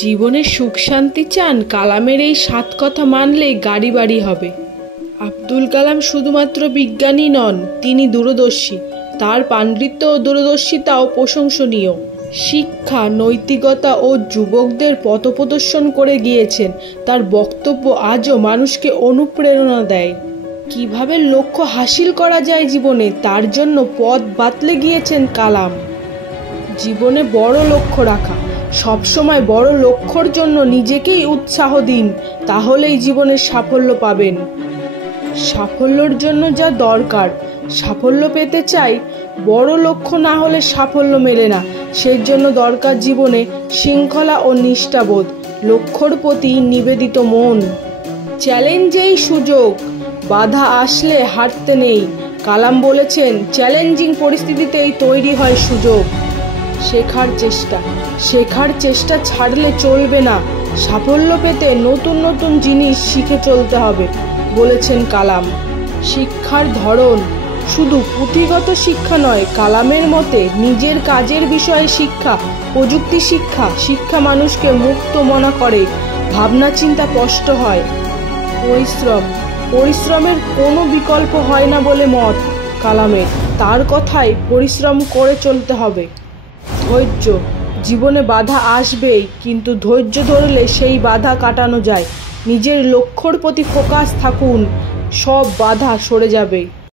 জীবনে সুখ শান্তি চান? কালামের এই 7 কথা মানলেই গাড়ি বাড়ি হবে। আব্দুল কালাম শুধুমাত্র বিজ্ঞানী নন, তিনি দূরদর্শী। তার পাণ্ডিত্য ও দূরদর্শিতাও প্রশংসনীয়। শিক্ষা, নৈতিকতা ও যুবকদের পথপ্রদর্শন করে গিয়েছেন। তার বক্তব্য আজও মানুষকে অনুপ্রেরণা দেয়। কিভাবে লক্ষ্য হাসিল করা যায় জীবনে, তার জন্য পথ বাতলে গিয়েছেন কালাম। জীবনে বড় লক্ষ্য রাখা, সবসময় বড় লক্ষ্যর জন্য নিজেকেই উৎসাহ দিন, তাহলেই জীবনের সাফল্য পাবেন। সাফল্যের জন্য যা দরকার, সাফল্য পেতে চাই, বড় লক্ষ্য না হলে সাফল্য মেলে না। সেই জন্য দরকার জীবনে শৃঙ্খলা ও নিষ্ঠাবোধ, লক্ষ্যর প্রতি নিবেদিত মন। চ্যালেঞ্জেই সুযোগ, বাধা আসলে হারতে নেই। কালাম বলেছেন, চ্যালেঞ্জিং পরিস্থিতিতেই তৈরি হয় সুযোগ। শেখার চেষ্টা ছাড়লে চলবে না। সাফল্য পেতে নতুন নতুন জিনিস শিখে চলতে হবে, বলেছেন কালাম। শিক্ষার ধরন শুধু পুঁথিগত শিক্ষা নয়, কালামের মতে নিজের কাজের বিষয়ে শিক্ষা, প্রযুক্তি শিক্ষা মানুষকে মুক্ত মনা করে, ভাবনা চিন্তা স্পষ্ট হয়। পরিশ্রমের কোনো বিকল্প হয় না বলে মত কালামের। তার কথায় পরিশ্রম করে চলতে হবে। ধৈর্য, জীবনে বাধা আসবেই, কিন্তু ধৈর্য ধরলে সেই বাধা কাটানো যায়। নিজের লক্ষ্যর প্রতি ফোকাস থাকুন, সব বাধা সরে যাবে।